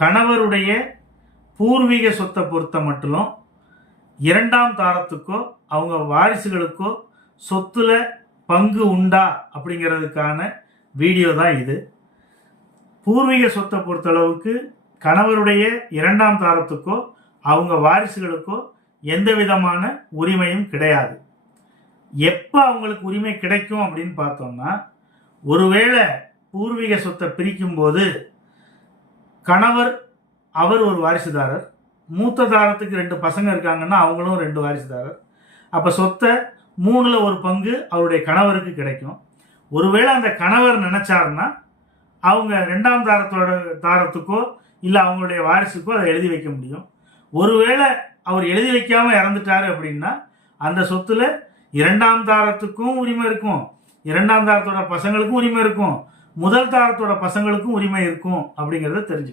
கணவருடைய பூர்வீக சொத்தை பொறுத்த மட்டும் இரண்டாம் தாரத்துக்கோ அவங்க வாரிசுகளுக்கோ சொத்துல பங்கு உண்டா அப்படிங்கிறதுக்கான வீடியோ தான் இது. பூர்வீக சொத்தை பொறுத்தளவுக்கு கணவருடைய இரண்டாம் தாரத்துக்கோ அவங்க வாரிசுகளுக்கோ எந்த விதமான உரிமையும் கிடையாது. எப்போ அவங்களுக்கு உரிமை கிடைக்கும் அப்படின்னு பார்த்தோம்னா, ஒருவேளை பூர்வீக சொத்தை பிரிக்கும் போது கணவர் அவர் ஒரு வாரிசுதாரர், மூத்த தாரத்துக்கு 2 பசங்க இருக்காங்கன்னா அவங்களும் 2 வாரிசுதாரர். அப்போ சொத்தை 3ல் 1 பங்கு அவருடைய கணவருக்கு கிடைக்கும். ஒருவேளை அந்த கணவர் நினைச்சாருன்னா அவங்க 2ஆம் தாரத்துக்கோ இல்லை அவங்களுடைய வாரிசுக்கோ அதை எழுதி வைக்க முடியும். ஒருவேளை அவர் எழுதி வைக்காம இறந்துட்டாரு அப்படின்னா அந்த சொத்துல 2ஆம் தாரத்துக்கும் உரிமை இருக்கும், 2ஆம் தாரத்தோட பசங்களுக்கும் உரிமை இருக்கும், முதல் தாரத்தோட பசங்களுக்கும் உரிமை இருக்கும் அப்படிங்கிறத தெரிஞ்சு